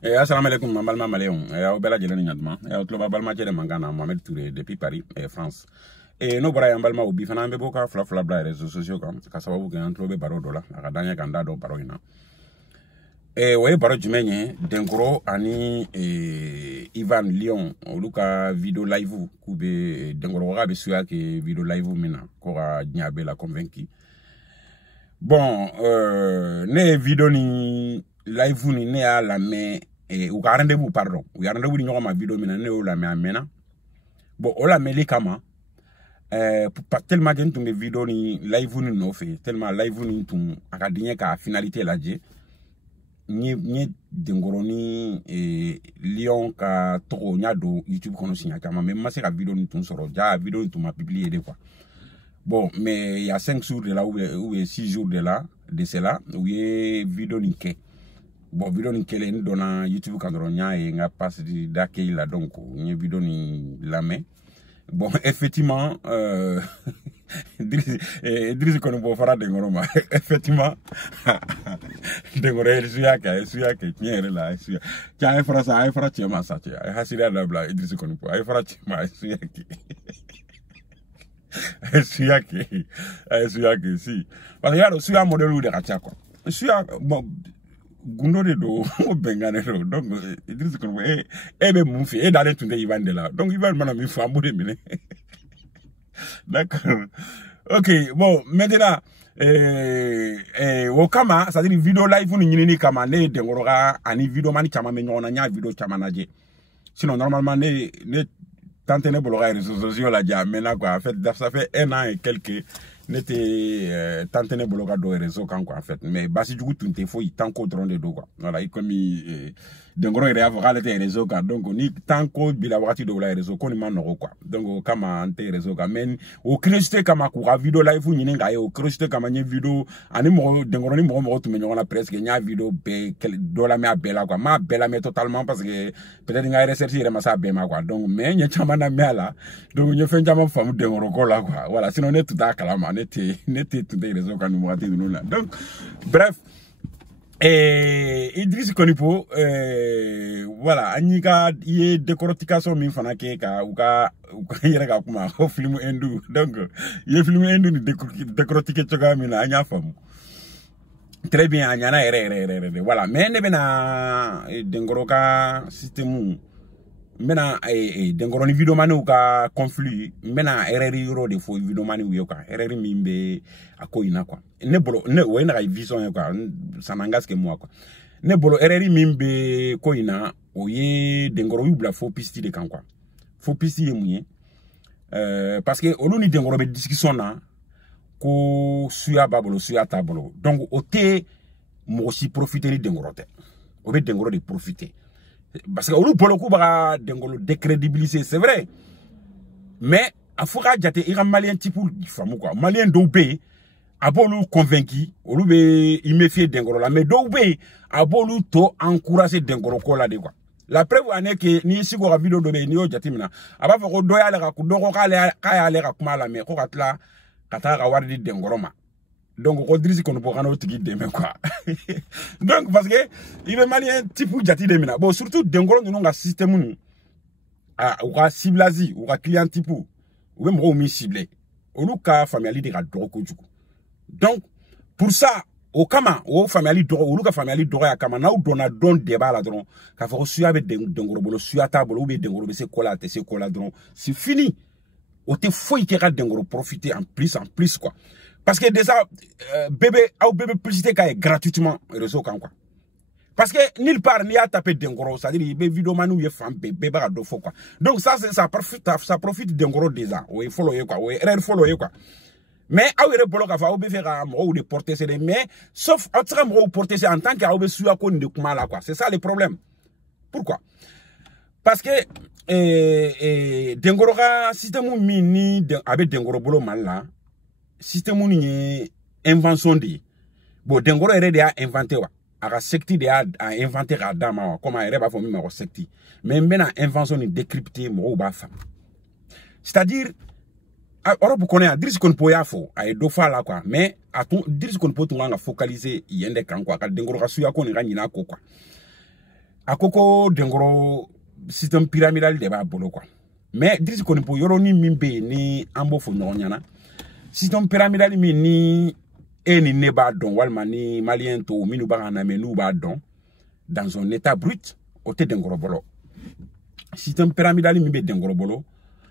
Assalamu alaikum, Mabalma Maléon. Au Bella Jelani Nadma. Et au Club Balma Jere Mangana, Mohamed Touré, depuis Paris et France. Et nos bras en Balma ou Bifana Beboka, Flafla, les réseaux sociaux, comme Kassaou, un club Barodola, Aradania Gandado, Barona. Et ouais, Baro Jumenye, Dengro, Ani, Ivan Lyon, Luka vidéo live, Koube, Dengro Rabe Suak et vidéo live Mina, Kora Niabe la convaincu. Bon, ne vidéo ni live ni ne a la me ou ka rendez-vous pardon ou ya rendez-vous ni ma vidéo mina ne o la me amena bon o la me le kama tellement gen tung vidéo ni live ni no fe tellement live ni tung akadinye ka finalité la je ni dengoro ni Lyon ka toko nyado YouTube kono sinya kama même ma se ka vidéo ni tung soro ja vidéo ni tung ma publier de quoi. Bon, mais il y a 5 jours de là ou 6 jours de là de cela où il y a vidéo ni ke. Bon, vidéo ni kele ni dona YouTube kandronya et nga passe d'accueil là donc une vidéo ni la main. Bon, effectivement Idriss kono bo fara dengoro ma effectivement dengoro suya ke tiere la suya. Tiens, ay fara tiema sa tia. Ay hasira la bla Idriss kono po. Ay fara tiema suya ke. Suya ke si. Parce que yaro suya modèle de katia quoi. Suya bon gundo de do bengane do donc Idriss kono be mon fi et d'aller tunde Ivan de là donc Ivan mana mi fambo de mine d'accord. Ok, bon maintenant wakama ça dit vidéo live ni nyini kama ne dengoroga ani vidéo mani chama me nyona nya vidéo chama naje sinon normalement ne tantene bologa réseaux sociaux la dia maintenant quoi en fait ça fait 1 an et quelques n'était tantene bologa do réseau quand quoi en fait mais basi du coup tout te faut il tant qu'au drone de do quoi voilà il comme dengoro ere avocat les réseaux quoi donc ni tant qu'au bila wakati do la réseau ko ni manoro quoi donc kama ante réseau quoi mais au curiosité kama ku vidéo live ni nga yo curiosité kama ni vidéo ani mo dengoro ni mo tu me nyona presque nya vidéo be do la me abela quoi ma bela mais totalement parce que peut-être nga recherche ere masa be ma quoi donc mais nya chama na mela donc ñu fait jama famu dengoro ko la quoi voilà sinon ne tout da kalama n'était tout des réseaux quand nous raté nous là donc bref Idriss Konipo voilà anika yé décortication min fana ke ka ou ka yere ka kuma o film indu donc yé film indu ni décortiquer choga min anya fam très bien anyana ere voilà mais ne bena dengoro ka système mena dengoro ni video manu ka conflit mena erreur euro de fo video manu yo ka erreur mimbe akoina quoi ne bolo ne we na vision quoi ça n'engage que moi quoi ne bolo erreur mimbe koina oye dengoro yubla fo piste de kan quoi fo piste yemuye parce que oluni dengoro be discussion na ko suya babolo suya tabolo donc ote mo si profiter ni dengoro te o be dengoro de profiter. Parce que on pour le coup ba dengolo décrédibiliser c'est vrai mais afura jate ira malien type famu quoi malien dobe abolu convaincu olu be il me fait dengolo la mais dobe abolu to encourager dengolo ko la de quoi la preuve ane que ni sigo ga vidéo dobe ni o jate mina aba fa ko doya le ga ku doko ka le ga kuma la mais ko katla kata ga wardi dengolo ma donc Idriss kono bokano tigi deme quoi donc parce que il est malien type jati de mina bon surtout dengolo nous nga système nous ou ka ciblazi ou ka client type ou même o mi ciblé o luka family de ga doko juku donc pour ça o kama o family doko o luka family doko ya kama na o dona don débat là dron ka fa suya be dengolo bolo suya ta bolo be dengolo be se kola dron c'est fini o te foi ke ga dengolo profiter en plus quoi. Parce que déjà, bébé publicité gratuitement réseau quoi. Parce que nulle part n'y a tapé d'engoro, c'est-à-dire il y vidéo manou y femme bébé ba do fo quoi. Donc ça profite d'engoro déjà. Oui, follow quoi. Oui, erreur follow quoi. Mais a eu bolo ka fa obe faire ou de porter c'est mais sauf en train de porter c'est en tant qu'aube suya ko de kuma là quoi. C'est ça le problème. Pourquoi? Parce que dengoro ka système mini avec dengoro bolo mal là. Système ni invention de bon dengoro ere de a inventé wa aka secti de a inventé ka dama wa comment ere ba fo mi ma ko secti mais mena invention ni décrypter mo ba fam c'est-à-dire Europe connaît Idriss Konipo ya fo ay do fa la quoi mais atun Idriss Konipo tu nga focaliser yende kan quoi ka dengoro ka suya ko ni ga nyina ko quoi akoko dengoro système pyramidal de ba bolo quoi mais Idriss Konipo yoro ni mimbe ni ambo fo nyana système pyramidal mi ni ni ne ba don walma ni malien to minu ba na menu ba don dans un état brut au té dengoro bolo système pyramidal mi be dengoro bolo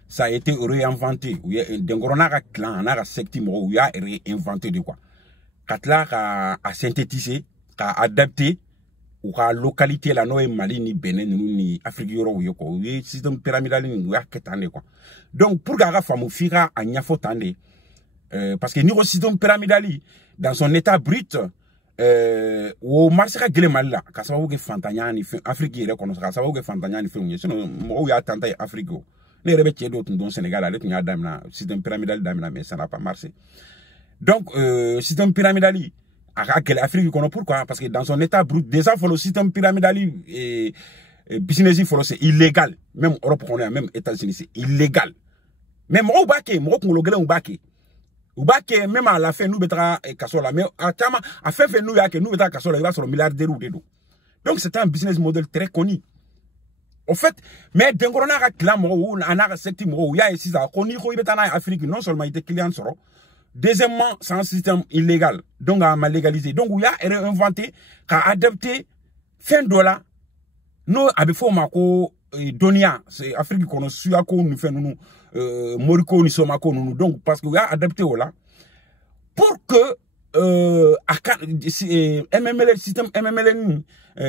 ça a été réinventé ou dengoro na ka clan na ka secte mo ou ya réinventé de quoi katla a synthétiser a adapté ou ka localité la no Mali ni Bénin ni Afrique yoro yoko système pyramidal ni ya ketane quoi donc pour ga famu fira a nyafo tande parce que ni au système pyramidal dans son état brut au marché ka gele Mali la ka sababu ke fantanya ni Afrique yere kono ka sababu ke fantanya ni fe sinon mo ya tanta Afrique ne rebe tiedo tun Sénégal ale tun ya damna système pyramidal damna mais ça n'a pas marché donc système pyramidal Afrique pourquoi parce que dans son état brut déjà le système pyramidal business c'est illégal même Europe même États-Unis c'est illégal même au baké même à la fin nous betra kasola mais à fin nous ya que nous betra kasola il va sur le milliardaire ou dedo donc c'est un business model très connu en fait mais dengorona ka clan mo ana ka secte mo ya ici ça koni ko ibeta na Afrique non seulement il était client soro. Deuxièmement, c'est un système illégal. Donc, à mal légalisé. Donc, il y a réinventé, à adapter, fin dollar. Nous, à défaut, mako, donia, c'est Afrique qu'on a su à quoi nous fait nous, Moriko, nous sommes à quoi nous. Donc, parce qu'il y a adapté, là, pour que, MMLN, système MMLN,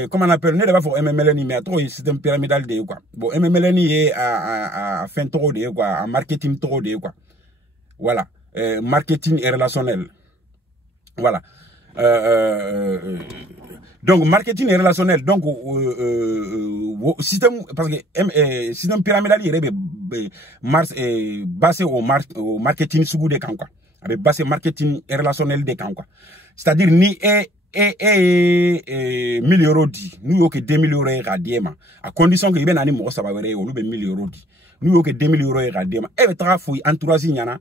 comment on appelle, ne pas pour MMLN, mais trop, système pyramidal de quoi. Bon, MMLN est à fin trop de quoi, à marketing trop de quoi. Voilà. Marketing et relationnel. Voilà. Donc, marketing et relationnel. Donc, système, parce que système pyramidal, il est basé au marketing sous des camps, quoi. Avec basé marketing et relationnel des camps, quoi. C'est-à-dire, ni 1000 euros dit. Nous, ok, 2000 euros radiema. À condition que, il y a un numéro, ça va voir, on 1000 euros dit. Nous, ok, 2000 euros radiema. Et, travail, entourage, il y en a.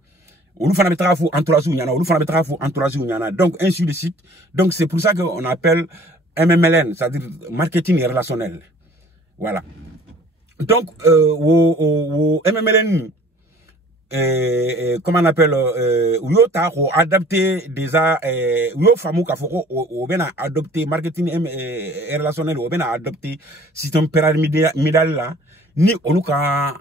On fana betra fu entourage nyana on fana betra fu entourage nyana donc ainsi de suite donc c'est pour ça que on appelle MMLN c'est-à-dire marketing et relationnel voilà donc au MMLN comment on appelle yo ta ko adapter déjà yo famu ka foko o bena adopter marketing et relationnel o bena adopter système pyramidal là ni oluka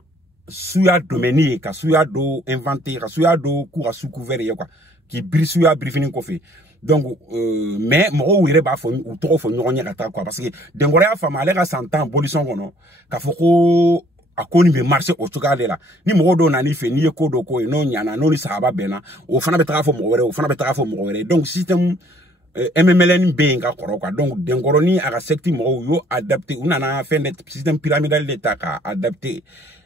suya domaine ka suya do inventé ka suya do cours sous couvert quoi qui brisuya briefing ko fait donc mais mo wire ba fo ou trop fo nyonya kata quoi parce que dengore ya fama ale ka 100 ans bolution kono ka foko akoni be marché au tokale là ni mo do na ni fe ni ko do ko no nyana no ni sahaba bena o fana be tra fo mo were o fana be tra fo mo were donc système MMLN benga koro quoi donc dengoro ni aka secte mo yo adapté una na fin de système pyramidal d'état ka adapté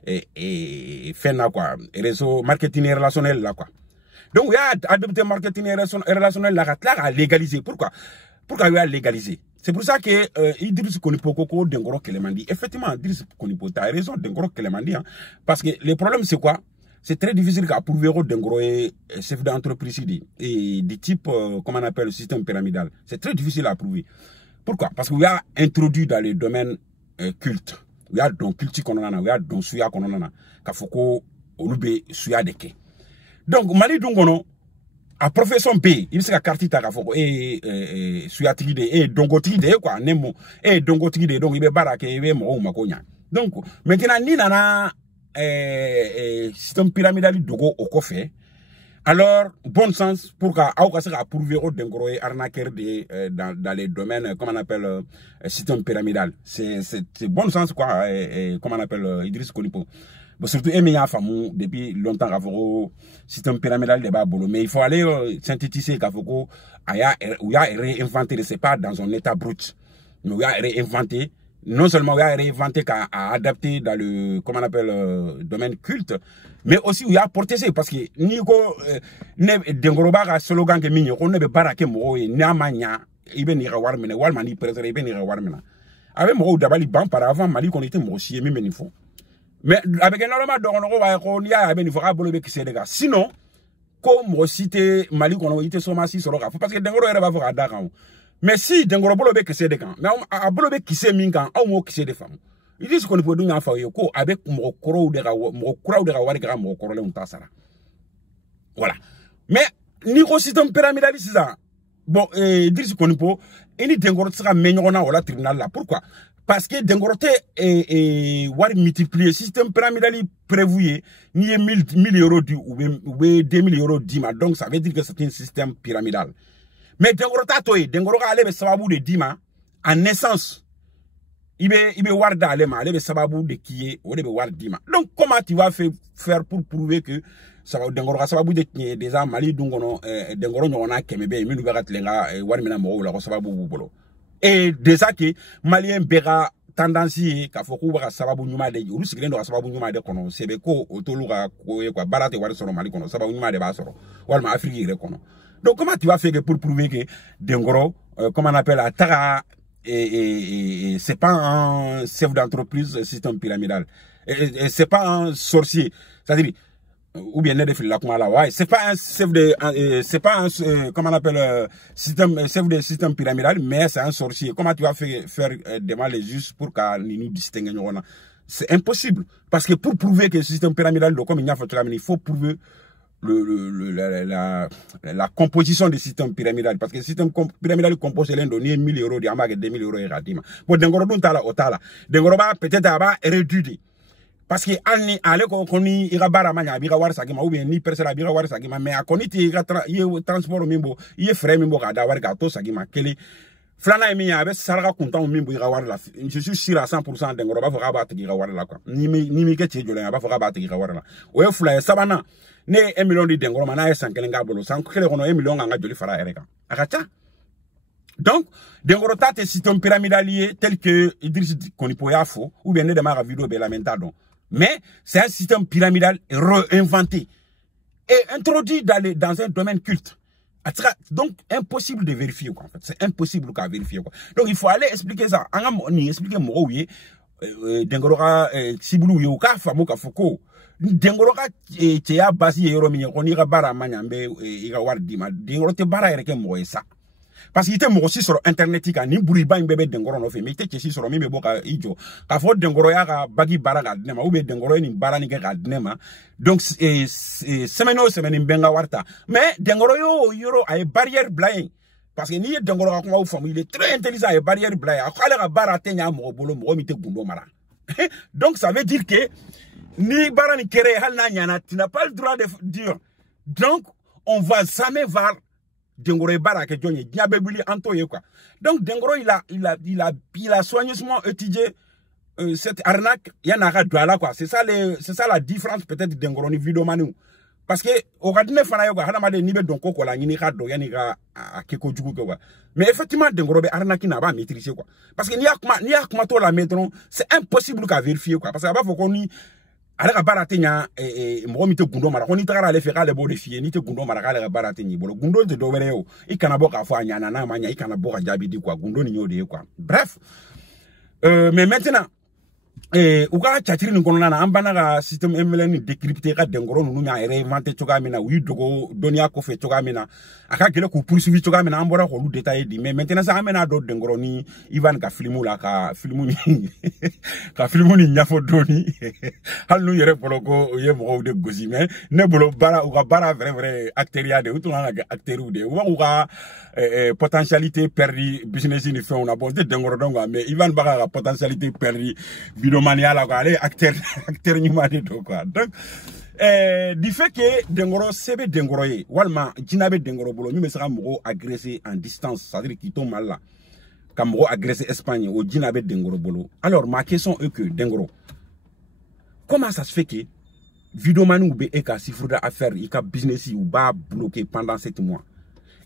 et fait là quoi réseau marketing et relationnel là quoi donc il y a adopté marketing et relationnel là à légaliser pourquoi il a légalisé c'est pour ça que Idriss Konipo Koko Dengoro Kelemandi effectivement Idriss Konipo t'as raison Dengoro Kelemandi hein, parce que le problème c'est quoi c'est très difficile à prouver au Dengoro et chef d'entreprise et du type comment on appelle le système pyramidal c'est très difficile à prouver pourquoi parce qu'il y a introduit dans le domaine culte il y a donc culture kononana il y a donc suya kononana ka foko olube suya deke donc Mali dungono a profession B il se ka carte ta ka foko suya tigide dongo tigide quoi nemo dongo tigide donc il be barake il be mo makonya donc maintenant ni nana système pyramidal dogo okofe alors bon sens pour ka au ka prouver au dengoro et arnaqueur dans les domaines comment on appelle système pyramidal c'est bon sens quoi comment on appelle Idriss Konipo bon surtout Emeya Famou depuis longtemps avoro système pyramidal de babolo mais il faut aller synthétiser kafoko aya ou ya réinventer c'est pas dans un état brut mais il y a réinventé non seulement il y a réinventé qu'à adapter dans le comment on appelle domaine culte mais aussi il y a porté ça parce que ni ko ne dengoroba ka slogan ke minyo ko ne be barake mo ni amanya ibe ni rawar mena wal mani président ibe ni rawar mena avec mo dabali ban par avant Mali qu'on était mo chier même ni fond mais avec énormément d'on va ko ni a be ni fora bolo be ki sénégal sinon ko mo cité Mali qu'on était somasi solo parce que dengoro era ba fora daka mais si dengoro bolo be kese de kan mais a bolo be kise min kan aw mo kise de fam idris ko ni po dunya fa yo ko avec mo koro de ga mo kura de ga wari ga mo koro le unta sara voilà mais ni ko système pyramidaliste ça bon Idriss Konipo ini dengoro sera menyona wala tribunal là pourquoi parce que dengoro te war multiplier système pyramidal prévu ni 1000 euros ou 2000 euros dima donc ça veut dire que c'est un système pyramidal mais dengoro ta toy dengoro ga ale be sababu de dima en essence ibe war da ale ma ale be sababu de kiye o de be war dima donc comment tu vas faire pour prouver que dengoro sababu de déjà mali dungono dengoro nyona kemebe minu ga tlenga war mina mo wala ko sababu bubolo et déjà que malien bega tendance ka foku ba sababu nyuma de uru siglen do sababu nyuma de kono sebe ko otoluga ko e kwa barate war soro mali kono sababu nyuma de ba soro wal ma afrique re kono donc comment tu vas faire pour prouver que dengoro comment on appelle atara et c'est pas un chef d'entreprise système pyramidal et c'est pas un sorcier c'est-à-dire ou bien de la kuma là ouais c'est pas un chef de c'est pas un comment on appelle système chef de système pyramidal mais c'est un sorcier comment tu vas faire des mal juste pour qu'on nous distingue c'est impossible parce que pour prouver que le système pyramidal comme il faut prouver la composition du système pyramidal parce que le système pyramidal compose l'un donné 1000 euros de 2000 euros et radima pour dengoro don tala otala dengoro ba peut-être aba réduit parce que alni ale ko koni ira bara manya bi ga war sagima ou bien ni persela bi ga war sagima mais akoni ti ga transport mimbo ye frais mimbo ga da war ga to sagima kele flana mi ya be sarga kuntan mimbo ira war la je suis sûr à 100% dengoro ba fa ba ti ga war la quoi ni mi ke che jole ba fa ba ti ga war la o e fula sabana ne 1 million di dengoro mana ya sankelenga bolo sankele kono 1 million nga joli fara ereka akacha donc dengoro tate système pyramidalier tel que Idriss Konipo ya fo ou bien ne de ma vidéo be lamentado. Mais c'est un système pyramidal réinventé et introduit dans un domaine culte. Donc, impossible de vérifier, quoi, en fait. C'est impossible de vérifier, quoi. Donc, il faut aller expliquer ça. Expliquer moi, oui, dengoroka, sibulu, yoka, famoka, foko. Dengoroka, tia, basi, yoromi, on ira bara, manyambe, ira wardima. Dengorote bara, ereke, moi, ça. Parce qu'il était aussi sur internet ni buriba bébé dengoro no fait mais était sur mi boka ijo ka fo dengoro ya ga bagi baraga dnema ou be dengoro ni barani ga dnema donc semaine benga warta mais dengoro yo yoro ay barrière blind parce que ni dengoro ka ko fam il est très intelligent ay barrière blind akala ga barate nya mo bolo mo mi te gundo mara donc ça veut dire que ni barani kere hal na nyana tu n'as pas le droit de dire donc on va jamais voir dengoro bara ke jonye diabebuli antoye quoi donc dengoro il a soigneusement étudié cette arnaque yana ga douala quoi c'est ça la différence peut-être dengoro ni vidomanu parce que o gadine fana yo hana made ni be donko ko la ni ga do yani ga akeko jugu quoi mais effectivement dengoro be arnaque na ba maîtriser quoi parce que ni akuma to la metron c'est impossible qu'à vérifier quoi parce que ba faut qu'on ni ale ka barate nya mo mi te gundo mara ko ni tagara ale fe kale bo de fie ni te gundo mara kale ka barate ni bolo gundo te do wele yo ikana boka fo anya na manya ikana boka jabi di quoi gundo ni nyode quoi bref mais maintenant uka chatiri ni kono na ambana ga système MLN décrypter ka dengoro nu nya réinventer choga mina wi dogo donia ko fe choga mina aka gele ku poursuivre choga mina ambora ko lu détailler di mais maintenant ça amena do dengoro ni Ivan ka filmu la ka filmu ni nyafo doni hal nu yere poloko ye mo de gozi mais ne bolo bara uka bara vrai acteur de utu na acteur de uka potentialité perdue business ni fait on a bon de dengoro donga mais Ivan baka la potentialité perdue bidomania la quoi acteur nyuma de do quoi donc du fait que dengoro sebe dengoro ye walma jinabe dengoro bolo mi mesra mo agresser en distance ça veut dire qu'il tombe mal là comme mo agresser Espagne au jinabe dengoro bolo alors ma question est que dengoro comment ça se fait que vidomanu be eka sifruda affaire ika business ou ba bloqué pendant 7 mois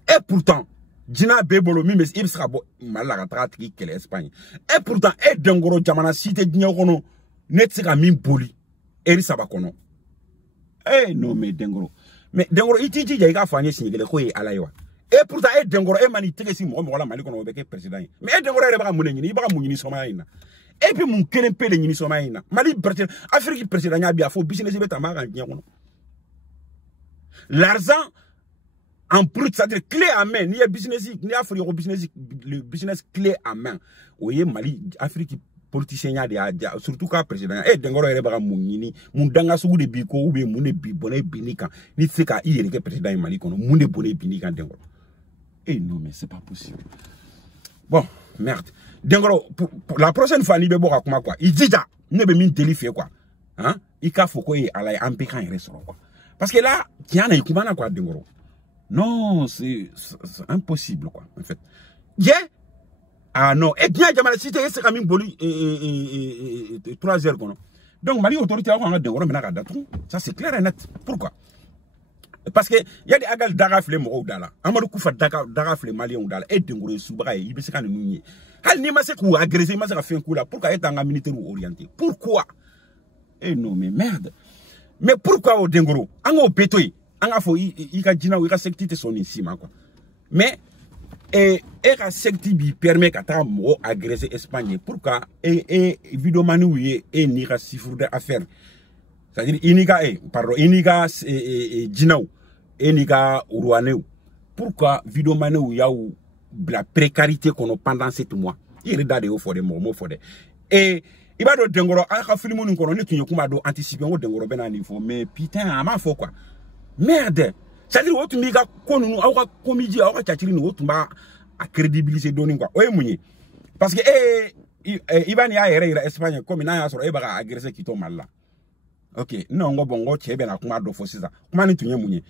et pourtant Dina bebolo mi mes ibsra bo malaka tratiki kele Espagne et pourtant et dengoro jamana cité dnyokono netsika min boli eri sabakono non mais dengoro itiji jaiga fanye signele ko e alaywa et pourtant et dengoro e mani tege si mo la mali kono beke président mais et dengoro re baka muneni baka munini soma ina et puis mun kenen pele nyini soma ina mali président afrique président nya bia fo business beta maka nyakono l'argent en brut, c'est-à-dire clé à main. Ni business, ni Afrique business, le business clé à main. Oye Mali, Afrique politicien de surtout quand président. Eh dengoro ere baga munini, mundanga sugu de biko ube munde bibone binika. Ni tseka ire ke président Mali kono munde bone binika dengoro. Eh non mais c'est pas possible. Bon, merde. Dengoro, pour la prochaine fois ni be boka kuma quoi. Il dit ça, ne be min délifé quoi. Hein? Il faut qu'il aille empêcher un restaurant quoi. Parce que là, qui en a eu quoi dengoro. Non, c'est impossible quoi en fait. Yeah. Ah non, et bien Jamala cité c'est quand même boli 3 heures quoi. Donc Mali autorité a de dengoro menaka datou. Ça c'est clair et net. Pourquoi? Parce que il y a des agal darafle mo dala. Amadou Koufa darafle malien dala et dengoro subra il be se kan nunye. Hal ni ma se ku agresser ma se fait un coup là pourquoi être en militaire ou orienté? Pourquoi? Eh non mais merde. Mais pourquoi au dengoro? Ango petoy, anga fo ika jina ou ika secti te son ici quoi. Mais la secti bi permet kata mo agresser Espagne. Pourquoi? Vidomani ou ni ka sifur de affaire. C'est-à-dire iniga iniga jinao iniga uruaneu. Pourquoi Vidomani ou ya ou la précarité qu'on a pendant 7 mois. Il est d'aller au fond des mots fodé. Et il va de dengoro aka filmu ni kono ni tunyo kuma do anticiper ngo dengoro bena ni fo mais putain ama fo quoi. Merde. C'est-à-dire wotu mi ga konu nu awka comédie awka tchatiri ni wotu ba a crédibiliser doni quoi. Oye munye. Parce que Ivan ya ira Espagne comme na ya soro e ba agresser kito malla. OK, non ngo bongo chebe na kuma do fo sisa. Kuma ni tunye munye.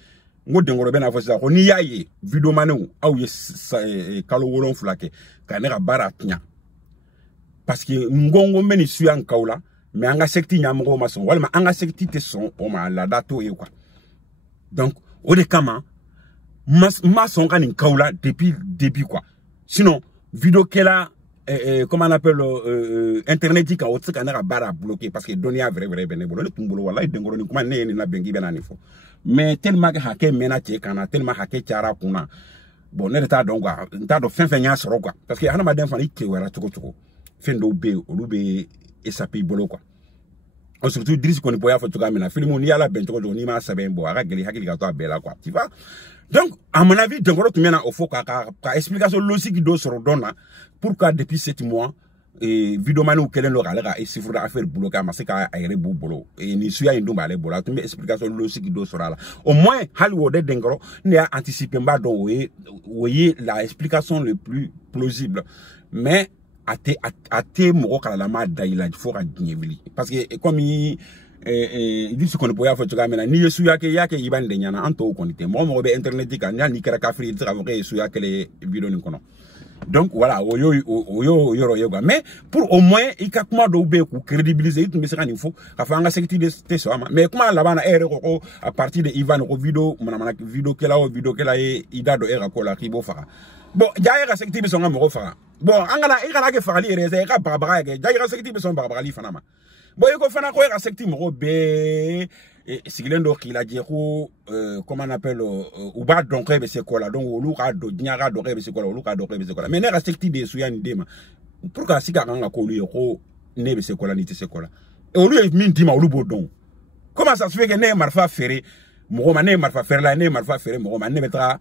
Ngo dengoro bena fo sisa ko ni yaye video manu aw ye kalo wolon flake ka ne ga bara tnya. Parce que ngongo meni suya nkaula mais anga secti nyamgo mason wala anga secti te son o ma la dato e quoi. Donc au de kama mason kan nkaula depuis début quoi. Sinon vidéo kela comment on appelle internet ka otse kana bara bloqué parce que donia vrai benebolo le tumbolo wala dengoro ni kuma ne na bengi benani fo. Mais tellement que hake mena che kana tellement hake chara kuna. Bon ne ta donc quoi, ta do fin nya soro quoi parce que hana maden fa ni ke wera toko. Fendo be olube esapi bolo quoi. Surtout Driss qu'on peut faire tout comme na film ni ala ben toko ni ma saben bo aga geli hakili ka to abela quoi. Tu vois? Donc à mon avis dengoro tu mena au faux ka explication logique do soro donna pourquoi depuis 7 mois et vidomani ou kelen lo galega et sifura affaire bolo ka masika ayre bu bolo et ni suya ndo ba le bolo tu me explication logique do soro là. Au moins Hollywood de dengoro ne a anticipé ba do voyez la explication le plus plausible. Mais ate moko kala la ma daila il faut gagner parce que comme il dit ce qu'on peut faire tu gamena ni yesu yake ibande nyana anto ko nite mo be internet ka ni kara kafri il travaille yesu yake les vidéos ni kono. Donc voilà oyo mais pour au moins il ka kuma do be ku crédibiliser tout mais c'est il faut ka fa nga secti de teso mais comment là bana ko à partir de Ivan ko vidéo mana vidéo kela ida do era ko la ribo fara. Bon jaayera secti be songa mo fara. Bon angana ikana ke fara li reze ka barbara ke jaayera secti be songa barbara li fanama. Bon yoko fana ko era secti mo be sigilendo kila jeko comment on appelle uba donc be se kola donc oluka do nyara do be se kola oluka do be se kola mais ne secti de suyani dema pourquoi sika kanga ko lu ko ne be se kola ni te se kola et olu min dima olubo don comment ça se fait que ne marfa ferré mo ma ne marfa ferré la ne marfa ferré mo ma ne metra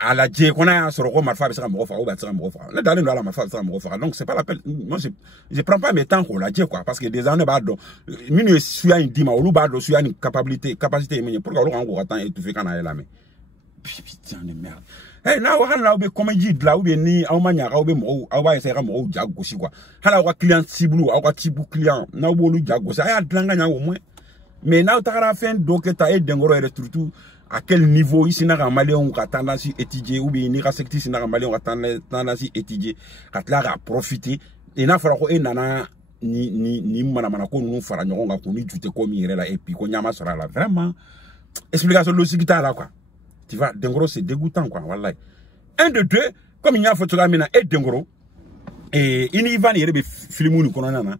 à la djé qu'on a sur le marfa sera mo fa ou ba sera mo fa là dans la marfa sera mo fa donc c'est pas la peine moi je prends pas mes temps pour la djé quoi parce que des années ba do minu suya indima olu ba do suya une capacité mais pour qu'on encore attend et tout fait kana la mais putain de merde eh na wa hala be comédie de là ou bien ni au manya ka ou be mo au ba esa ka mo jago si quoi hala wa client cible ou wa type client na wo lu jago ça ya dlanga nya au moins mais na ta ra fin donc ta et dengoro et surtout à quel niveau ici n'a malien on a tendance à étudier ou bien ni secteur ici n'a malien on a tendance à étudier quand là à profiter et n'a fallu que nana ni mana ko nous fara nyonga ko ni jute ko mi là et puis ko nyama sera là vraiment explication logique ta là quoi tu vois dengoro c'est dégoûtant quoi wallahi un de deux comme il y a photo là maintenant et dengoro et il va y rebe filmu ni ko nana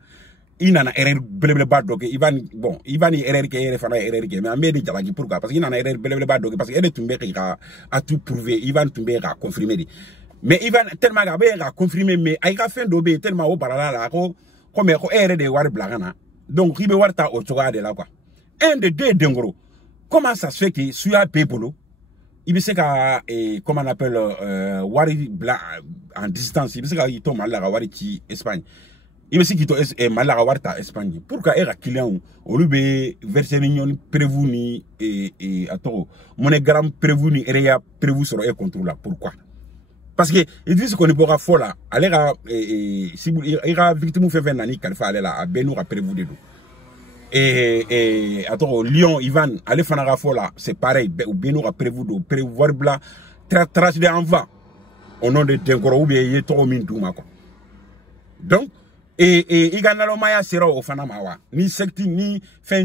inana erreur belebele ba doke Ivan bon Ivan erreur ke erreur fana erreur ke mais amé de jalagi pourquoi parce que inana erreur belebele ba doke parce que elle tumbe ka a tout prouvé Ivan tumbe ka confirmer mais Ivan tellement ka confirmer mais ay ka fin dobe tellement au barala la ko comme ko erreur de war blagana donc ribe warta au toga de là quoi un de deux dengoro comment ça se fait que suya pebolo il sait qu'à comment on appelle wari bla en distance il sait qu'à il tombe mal la wari qui Espagne il sait qu'il tombe mal la wari ta Espagne pourquoi era client au lieu de verser union prévu ni et attends monogramme prévu ni area prévu sur le contrôle là pourquoi parce que il dit ce qu'on est pour faire là aller si il a victime fait 20 ans qu'il faut aller là à Benoît a prévu de et attends Lyon Ivan aller faire un là c'est pareil Benoît a prévoir bla trace de envoi au nom de Dengoro ou bien il est trop mindouma quoi donc et il gagne le maya sera au fanamawa ni secti ni fin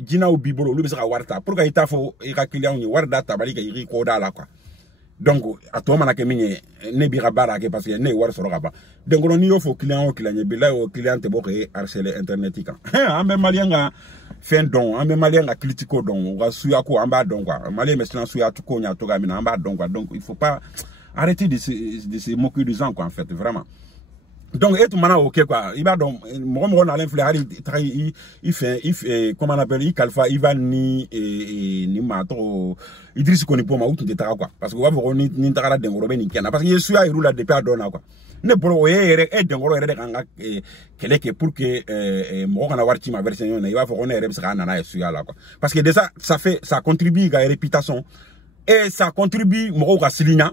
dina ou bibolo lui sera warta pourquoi il t'a faut il a client ni warda tabali ka iri koda là quoi donc à toi mana ke minye ne bira bara ke parce que ne war soro gaba donc on y faut client be là au client te boké harceler internet kan ambe malien nga fin don ambe malien nga critico don wa suya ko amba don quoi malien maintenant suya tout ko nya to ga mina amba don quoi donc il faut pas arrêter de se moquer des gens quoi en fait vraiment donc et tout maintenant ok quoi il va donc moi na l'influence il fait comment on appelle il calfa il va ni mato Idriss Koni pour ma outu de tara quoi parce que wa vont ni tara Dengoro be ni kena parce que yesu a irula depuis adona quoi ne bolo e Dengoro ere kanga keleke pour que mo kana warti ma version ne il va faut on ere bisa na yesu là quoi parce que déjà ça contribue à la réputation et ça contribue mo ka silinya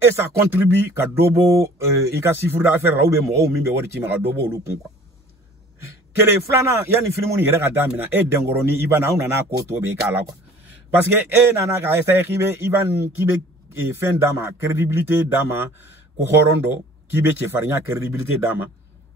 et ça contribue ka dobo i ka sifura affaire là ou be mo mi be warti ma ka dobo lu kun quoi kele flana yani filmu ni ere ka damina e Dengoro ni ibana una na ko to be kala quoi parce que nana ka essayer kibe fin dama crédibilité dama ko horondo kibe chefarinya crédibilité dama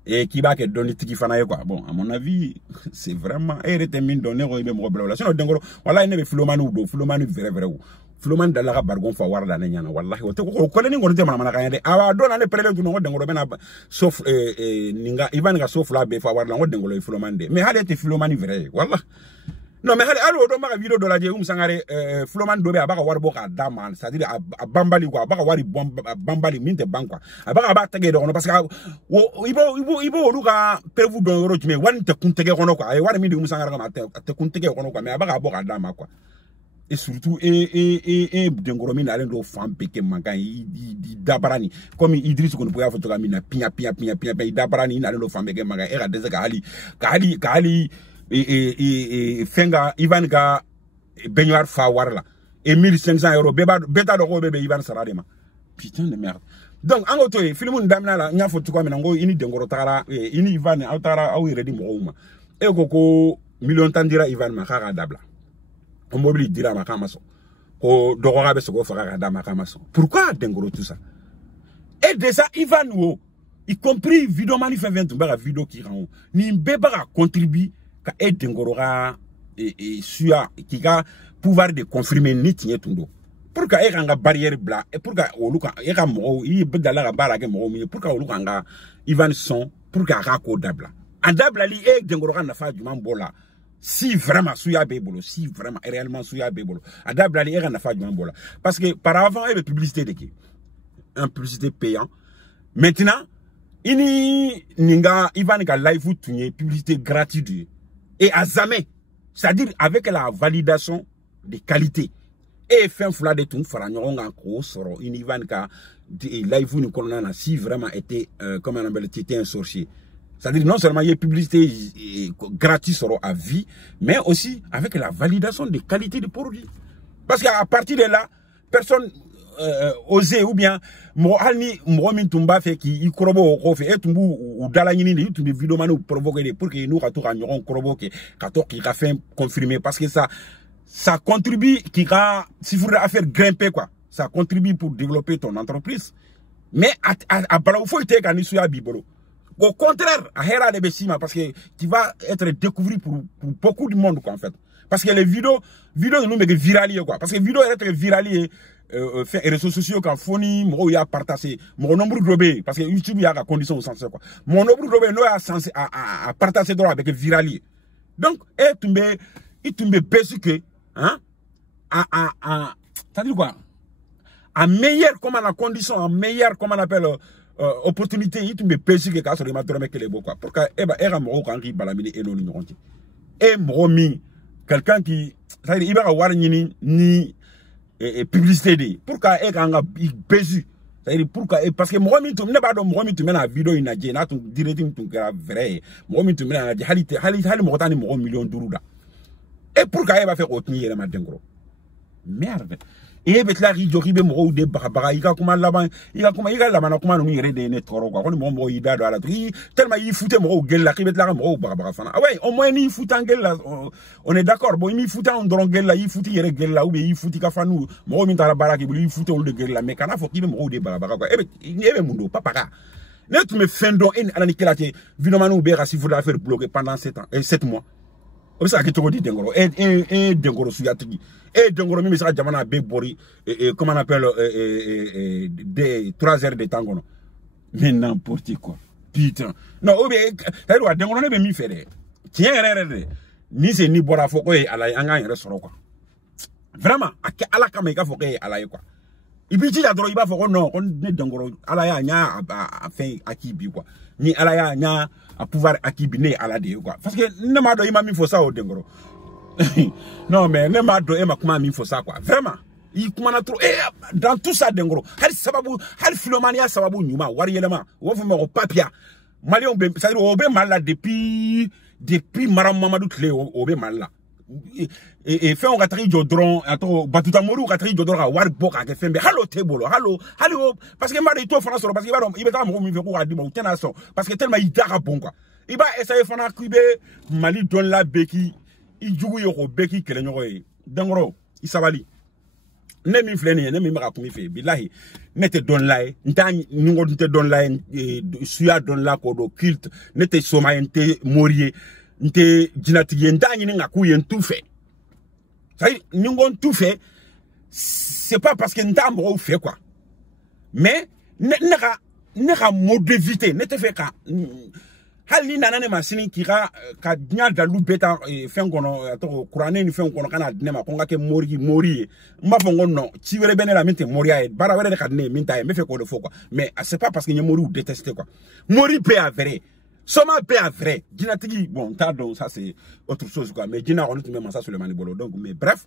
et kiba ke doni tiki fana quoi bon à mon avis c'est vraiment retemin donner ko ibe mo bla sinon Dengoro wallahi ne be filomani do filomani vrai ou filomani dalla ka bargon fa warda ne nyana wallahi ko ko ni ngoni te mana ka yande awa dona ne prele du no Dengoro bena sauf ninga ivan ga sauf la be fa warda ngo Dengoro filomani de mais hade te filomani vrai wallahi non mais allo do maka vidéo do la je sangare Floman dobe abaka war boka dama c'est-à-dire a bambali quoi abaka wari bambali minte bank quoi abaka ba tege do parce que ibo luka pevu do yoro mais wan te kuntege kono quoi wari minde sangare ma te kuntege kono quoi mais abaka boka dama quoi et surtout Dengoro mina alen do fam peke mankan di dabarani comme Idriss Koni poya foto kamina pia dabarani alen do fam peke mankan era deze ka ali fenga Ivan ga baignoire fa warla et 1500 euros beta do ko bebe Ivan saradema putain de merde donc en auto film ndamna la nya foto ko ngo ini Dengoro tara ini Ivan altara aw redi mo uma e ko million tandira Ivan ma khaga dabla on mobili dira ma kamaso ko do ko ga be so ko fa ga dama kamaso pourquoi Dengoro tout ça et déjà Ivan wo y compris vidéo manif 20 ba vidéo qui rend ni beba contribuer ka Dengoro ga suya qui ga pouvoir de confirmer ni tinye tundo pour ka nga barrière bla et pour ka oluka ga mo yi bedala ga bara ga mo mi pour ka oluka nga Ivan son pour ka ga ko dabla en dabla li Dengoro ga na fa du mambola si vraiment suya bebolo si vraiment réellement suya bebolo en dabla li ga na fa du mambola parce que par avant il y avait publicité de qui un publicité payant maintenant ini ninga Ivan ga live tunye publicité gratuite et à jamais, c'est-à-dire avec la validation des qualités. Et fin fula de tout, faranyon en gros, soro, Ivan ka, live ni kolona si vraiment était, comme on appelle, c'était un sorcier. C'est-à-dire non seulement il y a publicité gratuite soro à vie, mais aussi avec la validation des qualités des produits. Parce qu'à partir de là, personne oser ou bien mo halni mo min tumba fe ki ikrobo ko fe etumbu ou dala nyini ni tumbi vidéo manu provoquer pour que nous ka to ka nyon krobo ke ka to ki ka fait confirmer parce que ça contribue qui ka si vous faire grimper quoi ça contribue pour développer ton entreprise mais à bala faut te ka ni suya bibolo au contraire à hera de besima parce que tu vas être découvert pour beaucoup de monde quoi en fait parce que les vidéos nous me viralier quoi parce que vidéo est viralier fait réseaux sociaux quand foni mo ya partager mon nombre globé parce que YouTube y a la condition au sens quoi mon nombre globé no ya censé à partager droit avec viralier donc il tombe basique hein ça dit quoi à meilleure comment la condition en meilleure comment on appelle opportunité il tombe basique ka so le matro avec les beaux quoi pour que era mo kan ri balamini et non nyonti et mo mi quelqu'un qui ça dit il va avoir ni publicité de pourquoi e ka nga besu c'est-à-dire pourquoi parce que moi mi to ne ba do moi mi to mena video ina je na to directing to kera vrai moi mi to mena je hali mo tani mo million duruda et pourquoi e ba faire otni yele ma dengro merde et bet la ri joki be mo de baba ika kuma laban ika laban na kuma no yere de ne toro quoi ko mo ida do ala tri tellement il foutait mo gel la bet la mo baba fana ah ouais au moins ni foutant gel la on est d'accord bon il foutant on dron gel la il fouti yere gel la ou bien il fouti ka fanu mo mi tara baraki bu il foutait on de gel la mais kana fo ki be mo de baba quoi et mundo papa ne tu me fendon en anani kelate vinomanu be rasi la faire bloquer pendant 7 mois o ça que tu dis dengoro et dengoro suyatigi et dengoro mi sera jamana be bori comment on appelle des 3 heures de temps gono mais n'importe quoi putain non o be taïro dengoro ne be mi fere tiens rere ni c'est ni bora foko e ala anga yere soro quoi vraiment ala kama ka foko e ala quoi ibiti ya dro iba foko non on ne dengoro ala ya nya a fin akibi quoi ni ala ya nya a pouvoir akibi ne ala de quoi parce que ne ma do ima mi fo ça o dengoro non mais ne ma do e ma kuma mi fo ça quoi vraiment il kuma na trop et dans tout ça dengoro hal sababu hal filomania sababu nyuma wari yelema wo fu me papia malion be ça o be mal là depuis maram mamadou clé o be mal là et fait on ratri jodron ato batuta moru ratri jodron war boka ke fembe hallo tebolo hallo parce que mari to fana soro parce que il beta mo mi fe ko adi mo tena so parce que tellement il dara bon quoi il va essayer fana kuibe mali don la beki i jugu yoko beki kele nyoko e dangoro isabali ne mi fleni ne mi maka kumi fe billahi nete don la ntani ningo nte don la suya don la ko do culte nete soma nte morie nte jinatigi ndani nga kuye tout fait ça ningo tout fait c'est pas parce que ndambo fait quoi mais neka modevité nete fait ka hali nanane masini kira ka nya dalu beta fengono to kurane ni fengono kana dinema konga ke mori mbafongo no chiwere benela minte moria e bara were ka ne minta e me fe ko de fo quoi mais c'est pas parce que nye mori ou détester quoi mori pe a vrai soma pe a vrai jinatigi bon pardon ça c'est autre chose quoi mais jina on tout même ça sur le manibolo donc mais bref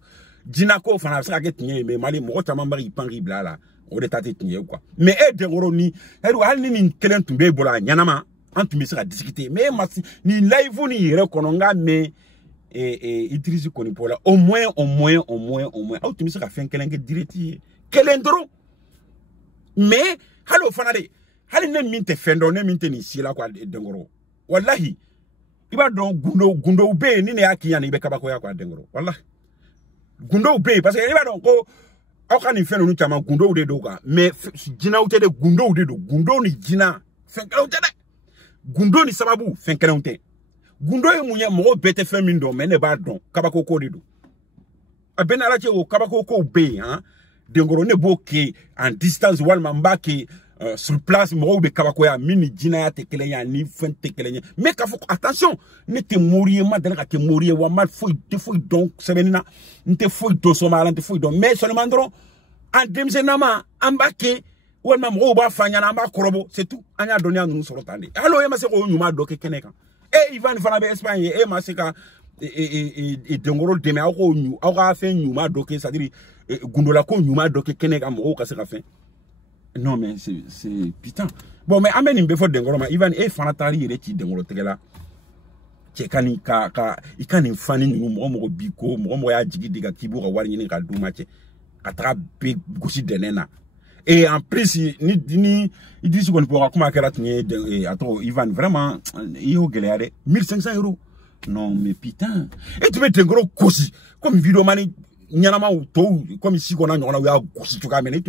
jina ko fana ça ka tinye mais mali mo tama mbari pangi blala o de tate tinye quoi mais e de ngoro ni heru hal ni kelen tumbe bola nyanama antu mi sera discuter mais ni live ni rekononga mais Idrissi Koni Pola au moins antu mi sera fin kelenge direti kelendro mais halo fanade hali ne minte fendo ne minte ni sila kwa dengoro wallahi iba don gundo be ni ne akinya ni be kabako ya kwa dengoro wallahi gundo be parce que iba don ko akani fendo nu chama gundo de doka mais jina utede gundo de do gundo ni jina fenka utede gundo ni sababu fenka utede gundo e munye mo bete femindo mais ne ba don kabako ko de do abena la che o kabako ko be hein dengoro ne boke en distance wal mambaki sur place mo be kabako ya mini jina ya tekele ya ni fen tekele mais ka faut attention ne te mourir ma de ka te mourir wa mal foi donc sebenina nte foi do so mala nte foi donc mais seulement ndro en demsenama ambake wal mam ro ba fanya na amba korobo c'est tout anya donné anu soro tande allo e ma se ko nyuma do ke keneka e Ivan fana be Espagne e ma se ka e dengoro deme ako nyu aka fe nyuma do ke c'est-à-dire gundola ko nyuma do ke keneka mo ka se ka fe. Non mais c'est putain. Bon mais ameni mbefo dengoro ma Ivan e fana tari yere ti dengoro tegela. Chekani ka ikani fani ni mo biko mo ya jigi diga kibu ka wari ni ka duma che. Ka tra be gosi denena. Et en plus ni Idrissi Koni Pola kuma kera tinye ato Ivan vraiment yo geleade 1500 €. Non mais putain. Et tu mets dengoro kosi comme vidéo mani nyama to comme ici qu'on a ya gosi tuka mene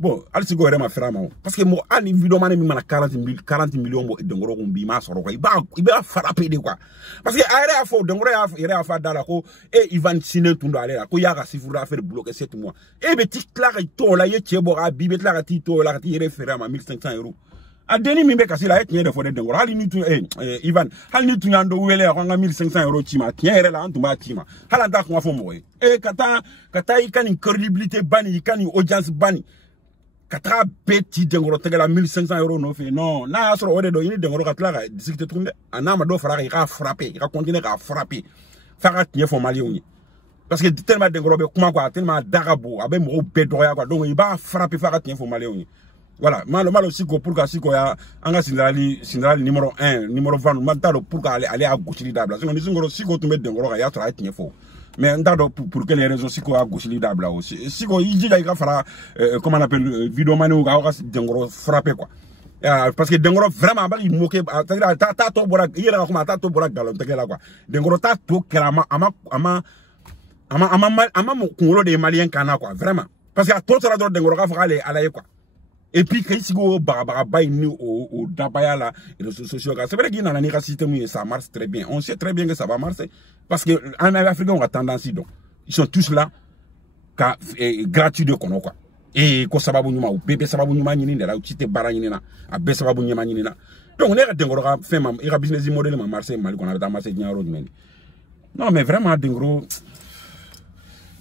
bon alsi go rema frama parce que mo ani vidéo mane mi mana 40 millions mo dengoro ko bi ma soro ko iba frappé de quoi parce que aire a fo dengoro ya fa dala ko e Ivan Sine tundo ale ko ya ga sifura faire bloquer 7 mois e be ti clara to la ye chebo ga bi be clara ti to la ti référent à 1500 €. A deni mimbe kasi la etnie de fode dengoro hali ni tu Ivan hali ni tu nyando wele ko nga 1500 € chima tiere la antuma chima hala nda ko fo moy kata ikani credibilité bani ikani audience bani kata petit dengoro tegala 1500 € no fe non na asro ode do ini dengoro katla ga discuter tunde anama do fara ka frapper ka continuer ka frapper fara tie fo mali oni parce que tellement dengoro be kuma quoi tellement dagabo abe mo be doya quoi donc il va frapper faire tien fo malé voilà malo siko pour ka siko ya anga sinali numéro 1 numéro 20 matalo pour ka aller à gauche d'abla siko siko to me dengoro ya tra tien fo mais ndado pour quelle raison siko à gauche d'abla aussi siko il dit il va faire comment on appelle vidéo mané ou ga dengoro frapper quoi parce que dengoro vraiment ba il moquer ta to bora yera ko ta to bora galon tegela quoi dengoro ta to kerama ama mo kungolo de malien kana quoi vraiment parce que to sera do dengoro ka fa aller ala quoi et puis quand si go ba ni au dabaya là et les sociaux c'est vrai qu'il y a un système ça marche très bien on sait très bien que ça va marcher parce que en Afrique on a tendance donc ils sont tous là gratuit de kono quoi et ko sababu nyuma ou bébé sababu nyuma nyini ndela ou tite bara nyini na abe sababu nyuma nyini na donc ne ga dengoro ka fait ma ira business model ma marché mal ko na ta marché nyaro nyini non mais vraiment dengoro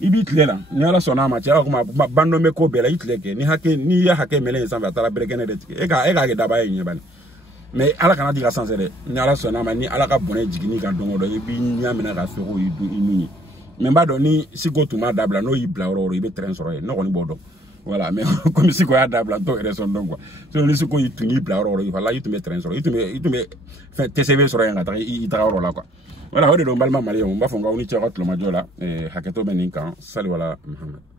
ibitle la ni ala sona ma tia ko ma bando me ko bela itleke ni hake ni ya hake mele sans va tala brekene de e ga ke daba yin bani mais ala kana diga sans ele ni ala sona ma ni ala ka bonne jigini kan dongo do bi nyamena ka fero idu inuni mais ba do ni siko tuma dabla no ibla oro ibe train soro no ko ni bodo voilà mais comme siko ya dabla to raison donc quoi so ni siko ituni ibla oro fala itume train soro itume fait TCV soro ya ngata ita oro la quoi voilà, on est dans le Malma Malien, on va faire un petit peu de majola et Haketo Beninkan, salut voilà, Mohamed.